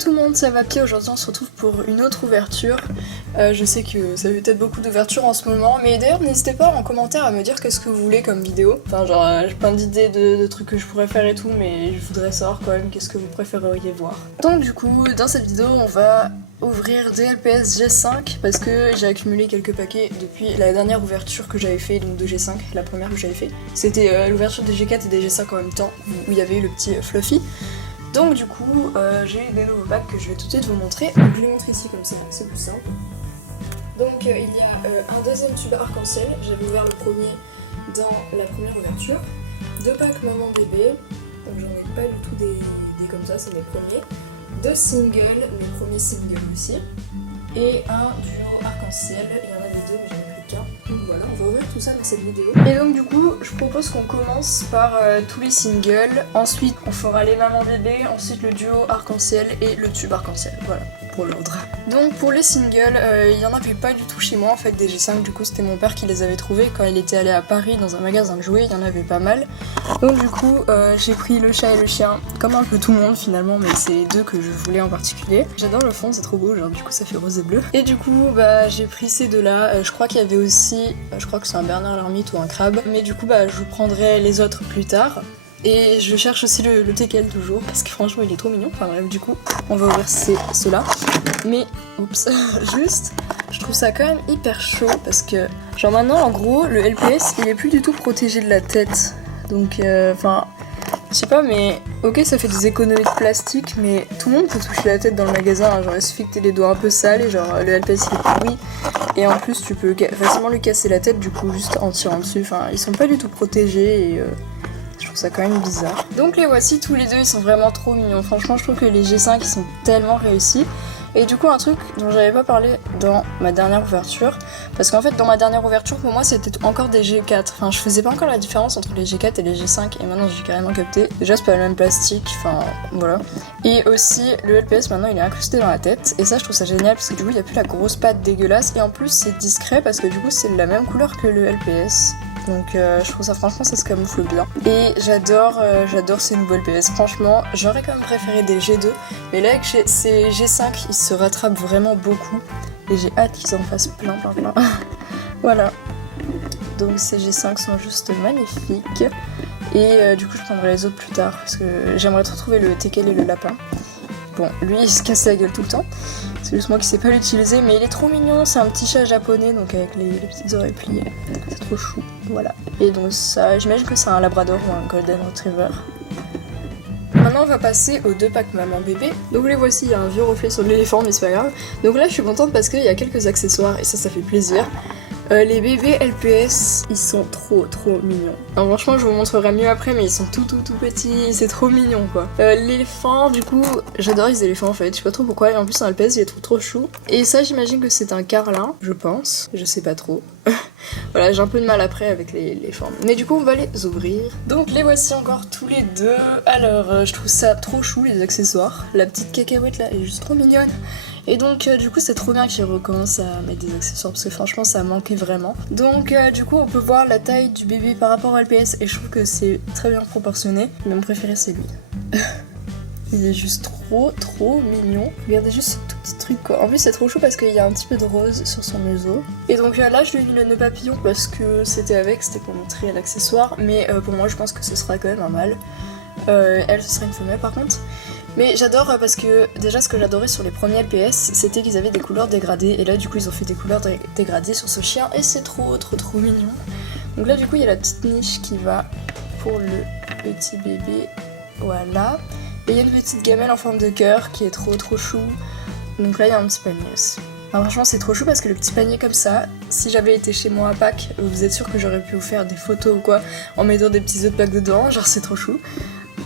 tout le monde, c'est Vapi. Aujourd'hui on se retrouve pour une autre ouverture. Je sais que ça fait peut-être beaucoup d'ouvertures en ce moment, mais d'ailleurs n'hésitez pas en commentaire à me dire qu'est-ce que vous voulez comme vidéo. Enfin genre j'ai plein d'idées de trucs que je pourrais faire et tout, mais je voudrais savoir quand même qu'est-ce que vous préféreriez voir. Donc du coup dans cette vidéo on va ouvrir des LPS G5 parce que j'ai accumulé quelques paquets depuis la dernière ouverture que j'avais fait, donc de G5, la première que j'avais fait. C'était l'ouverture des G4 et des G5 en même temps, où il y avait eu le petit Fluffy. Donc du coup, j'ai eu des nouveaux packs que je vais tout de suite vous montrer. Donc, je les montre ici comme ça, c'est plus simple. Donc il y a un deuxième tube arc-en-ciel, j'avais ouvert le premier dans la première ouverture. Deux packs maman bébé, donc j'en ai pas du tout des comme ça, c'est mes premiers. Deux singles, mes premiers singles aussi. Et un duo arc-en-ciel, il y en avait deux mais j'en ai plus qu'un. Donc voilà, on va ouvrir tout ça dans cette vidéo. Et donc du coup, je propose qu'on commence par tous les singles. Ensuite, on fera les mamans bébés, ensuite le duo arc-en-ciel et le tube arc-en-ciel. Voilà, pour l'ordre. Donc pour les singles, il y en avait pas du tout chez moi en fait des G5. Du coup, c'était mon père qui les avait trouvés quand il était allé à Paris dans un magasin de jouets. Il y en avait pas mal. Donc du coup, j'ai pris le chat et le chien, comme un peu tout le monde finalement, mais c'est les deux que je voulais en particulier. J'adore le fond, c'est trop beau, genre du coup ça fait rose et bleu. Et du coup, bah j'ai pris ces deux-là. Je crois qu'il y avait aussi, je crois que c'est un Bernard l'ermite ou un crabe, mais du coup bah je vous prendrai les autres plus tard. Et je cherche aussi le teckel toujours, parce que franchement il est trop mignon. Enfin bref, du coup, on va ouvrir ceux-là. Mais, oups, juste, je trouve ça quand même hyper chaud, parce que, genre maintenant, en gros, le LPS, il est plus du tout protégé de la tête. Donc, enfin, je sais pas, mais ok, ça fait des économies de plastique, mais tout le monde peut toucher la tête dans le magasin. Hein, genre, il suffit que t'aies les doigts un peu sales, et genre, le LPS il est pourri. Et en plus, tu peux facilement lui casser la tête, du coup, juste en tirant dessus. Enfin, ils sont pas du tout protégés, et je trouve ça quand même bizarre. Donc les voici tous les deux, ils sont vraiment trop mignons. Franchement, je trouve que les G5 ils sont tellement réussis. Et du coup, un truc dont j'avais pas parlé dans ma dernière ouverture, parce qu'en fait, dans ma dernière ouverture, pour moi, c'était encore des G4. Enfin, je faisais pas encore la différence entre les G4 et les G5, et maintenant j'ai carrément capté. Déjà, c'est pas le même plastique, enfin, voilà. Et aussi, le LPS, maintenant, il est incrusté dans la tête, et ça, je trouve ça génial, parce que du coup, il y a plus la grosse patte dégueulasse, et en plus, c'est discret, parce que du coup, c'est la même couleur que le LPS. Donc je trouve ça franchement ça se camoufle bien. Et j'adore ces nouveaux LPS. Franchement j'aurais quand même préféré des G2. Mais là avec ces G5 ils se rattrapent vraiment beaucoup. Et j'ai hâte qu'ils en fassent plein. Voilà. Donc ces G5 sont juste magnifiques. Et du coup je prendrai les autres plus tard. Parce que j'aimerais trop trouver le teckel et le lapin. Bon, lui il se casse la gueule tout le temps. C'est juste moi qui sais pas l'utiliser, mais il est trop mignon. C'est un petit chat japonais, donc avec les petites oreilles pliées. C'est trop chou, voilà. Et donc ça, j'imagine que c'est un labrador ou un golden retriever. Maintenant on va passer aux deux packs maman bébé. Donc les voici, il y a un vieux reflet sur l'éléphant, mais c'est pas grave. Donc là je suis contente parce qu'il y a quelques accessoires et ça fait plaisir. Les bébés LPS, ils sont trop mignons. Alors franchement, je vous montrerai mieux après, mais ils sont tout petits, c'est trop mignon quoi. L'éléphant, du coup, j'adore les éléphants en fait, je sais pas trop pourquoi, et en plus un LPS, il est trop chou. Et ça, j'imagine que c'est un carlin, je pense, je sais pas trop. Voilà, j'ai un peu de mal après avec les formes. Mais du coup, on va les ouvrir. Donc les voici encore tous les deux. Alors, je trouve ça trop chou les accessoires. La petite cacahuète là est juste trop mignonne. Et donc du coup c'est trop bien qu'ils recommencent à mettre des accessoires parce que franchement ça manquait vraiment. Donc du coup on peut voir la taille du bébé par rapport à LPS et je trouve que c'est très bien proportionné. Mon préféré c'est lui. Il est juste trop mignon. Regardez juste ce tout petit truc quoi. En plus c'est trop chou parce qu'il y a un petit peu de rose sur son museau. Et donc là je lui ai mis le nœud papillon parce que c'était pour montrer l'accessoire. Mais pour moi je pense que ce sera quand même un mâle. Elle ce sera une femelle par contre. Mais j'adore parce que déjà ce que j'adorais sur les premiers LPS c'était qu'ils avaient des couleurs dégradées et là du coup ils ont fait des couleurs dégradées sur ce chien et c'est trop mignon. Donc là du coup il y a la petite niche qui va pour le petit bébé, voilà. Et il y a une petite gamelle en forme de cœur qui est trop chou. Donc là il y a un petit panier aussi. Alors franchement c'est trop chou parce que le petit panier comme ça, si j'avais été chez moi à Pâques, vous êtes sûr que j'aurais pu vous faire des photos ou quoi en mettant des petits œufs de Pâques dedans, genre c'est trop chou.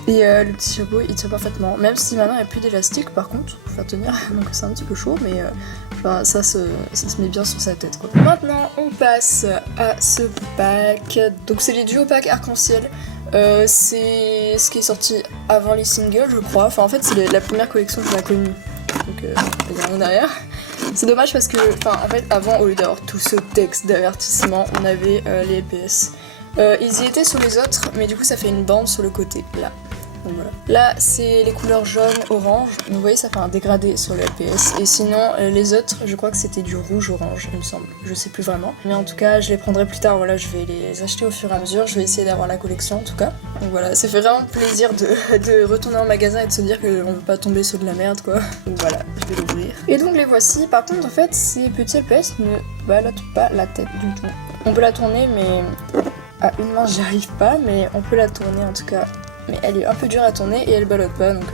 Et le petit chapeau il tient parfaitement, même si maintenant il n'y a plus d'élastique par contre pour faire tenir, donc c'est un petit peu chaud mais enfin, ça se met bien sur sa tête quoi. Maintenant on passe à ce pack, donc c'est les duo packs arc-en-ciel. C'est ce qui est sorti avant les singles je crois, enfin en fait c'est la première collection que j'ai connue, donc il n'y a rien derrière. C'est dommage parce que, enfin en fait avant au lieu d'avoir tout ce texte d'avertissement on avait les LPS. Ils y étaient sur les autres mais du coup ça fait une bande sur le côté là. Donc voilà. Là c'est les couleurs jaune, orange, donc vous voyez ça fait un dégradé sur le LPS. Et sinon les autres je crois que c'était du rouge orange il me semble, je sais plus vraiment. Mais en tout cas je les prendrai plus tard, voilà je vais les acheter au fur et à mesure, je vais essayer d'avoir la collection en tout cas. Donc voilà, ça fait vraiment plaisir de retourner en magasin et de se dire qu'on veut pas tomber sur de la merde quoi. Donc voilà, je vais l'ouvrir. Et donc les voici, par contre en fait ces petits LPS ne baladent pas la tête du tout. On peut la tourner mais à une main j'y arrive pas, mais on peut la tourner en tout cas. Mais elle est un peu dure à tourner et elle ballotte pas, donc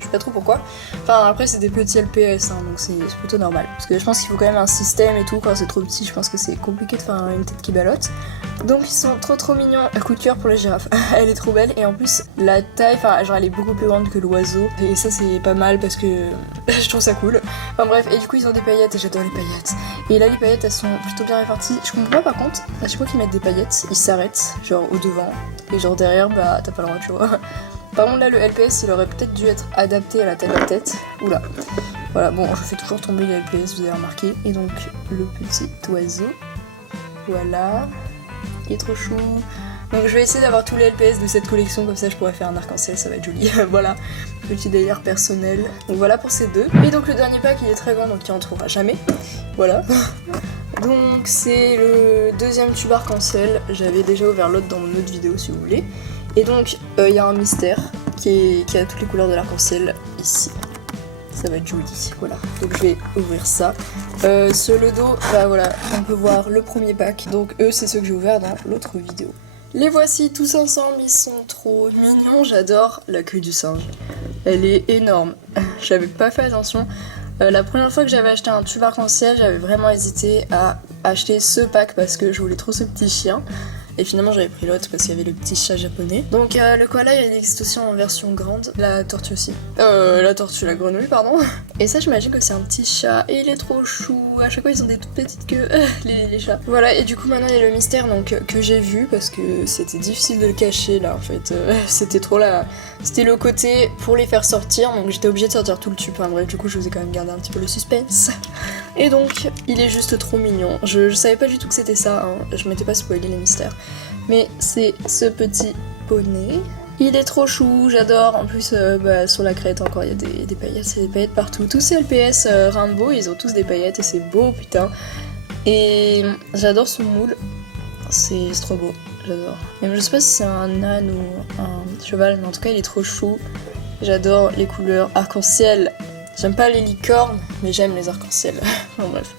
je sais pas trop pourquoi. Enfin après c'est des petits LPS, hein, donc c'est plutôt normal. Parce que je pense qu'il faut quand même un système et tout, quand c'est trop petit je pense que c'est compliqué de faire une tête qui ballotte. Donc ils sont trop mignons. Un coup de cœur pour la girafe, elle est trop belle et en plus la taille, enfin genre elle est beaucoup plus grande que l'oiseau. Et ça c'est pas mal parce que je trouve ça cool. Enfin bref, et du coup ils ont des paillettes et j'adore les paillettes. Et là les paillettes elles sont plutôt bien réparties. Je comprends pas par contre, à chaque fois qu'ils mettent des paillettes, ils s'arrêtent genre au devant. Et genre derrière bah t'as pas le droit tu vois. Par contre là le LPS il aurait peut-être dû être adapté à la taille de la tête. Oula. Voilà bon je fais toujours tomber les LPS, vous avez remarqué. Et donc le petit oiseau. Voilà. Il est trop chou. Donc je vais essayer d'avoir tous les LPS de cette collection, comme ça je pourrais faire un arc-en-ciel, ça va être joli. Voilà, petit délire personnel. Donc voilà pour ces deux. Et donc le dernier pack il est très grand donc il en trouvera jamais. Voilà. Donc c'est le deuxième tube arc-en-ciel. J'avais déjà ouvert l'autre dans mon autre vidéo si vous voulez. Et donc il y a un mystère qui a toutes les couleurs de l'arc-en-ciel ici. Ça va être joli, voilà. Donc je vais ouvrir ça. Sur le dos, bah voilà, on peut voir le premier pack. Donc eux, c'est ceux que j'ai ouverts dans l'autre vidéo. Les voici tous ensemble, ils sont trop mignons. J'adore la queue du singe. Elle est énorme. J'avais pas fait attention. La première fois que j'avais acheté un tube arc-en-ciel, j'avais vraiment hésité à acheter ce pack parce que je voulais trop ce petit chien. Et finalement j'avais pris l'autre parce qu'il y avait le petit chat japonais. Donc le koala il existe aussi en version grande, la tortue aussi. La grenouille pardon. Et ça j'imagine que c'est un petit chat et il est trop chou. À chaque fois ils ont des toutes petites queues, les chats. Voilà et du coup maintenant il y a le mystère donc que j'ai vu parce que c'était difficile de le cacher là en fait. C'était trop là. C'était le côté pour les faire sortir donc j'étais obligée de sortir tout le tube. Enfin, bref du coup je vous ai quand même gardé un petit peu le suspense. Et donc il est juste trop mignon. Je savais pas du tout que c'était ça, hein. Je m'étais pas spoilé les mystères. Mais c'est ce petit poney. Il est trop chou, j'adore. En plus, sur la crête encore, il y a des paillettes, c'est des paillettes partout. Tous ces LPS Rainbow, ils ont tous des paillettes et c'est beau, putain. Et j'adore son moule. C'est trop beau, j'adore. Et je sais pas si c'est un âne ou un cheval, mais en tout cas, il est trop chou. J'adore les couleurs arc-en-ciel. J'aime pas les licornes, mais j'aime les arc-en-ciel. Enfin bref.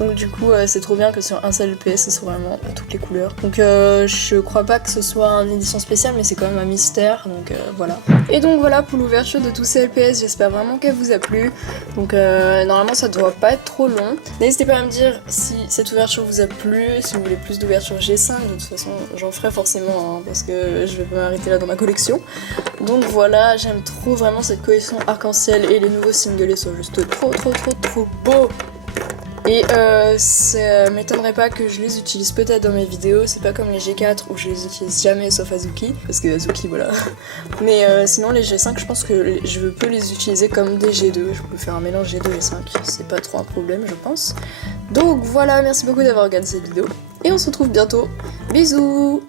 Donc du coup c'est trop bien que sur un seul LPS ce soit vraiment toutes les couleurs. Donc je crois pas que ce soit une édition spéciale mais c'est quand même un mystère donc voilà. Et donc voilà pour l'ouverture de tous ces LPS, j'espère vraiment qu'elle vous a plu. Donc normalement ça doit pas être trop long. N'hésitez pas à me dire si cette ouverture vous a plu, si vous voulez plus d'ouverture G5, de toute façon j'en ferai forcément hein, parce que je vais pas m'arrêter là dans ma collection. Donc voilà, j'aime trop vraiment cette collection arc-en-ciel et les nouveaux singles ils sont juste trop beaux. Et ça m'étonnerait pas que je les utilise peut-être dans mes vidéos, c'est pas comme les G4 où je les utilise jamais sauf Azuki, parce que Azuki voilà. Mais sinon les G5 je pense que je peux les utiliser comme des G2, je peux faire un mélange G2 et G5, c'est pas trop un problème je pense. Donc voilà, merci beaucoup d'avoir regardé cette vidéo, et on se retrouve bientôt, bisous.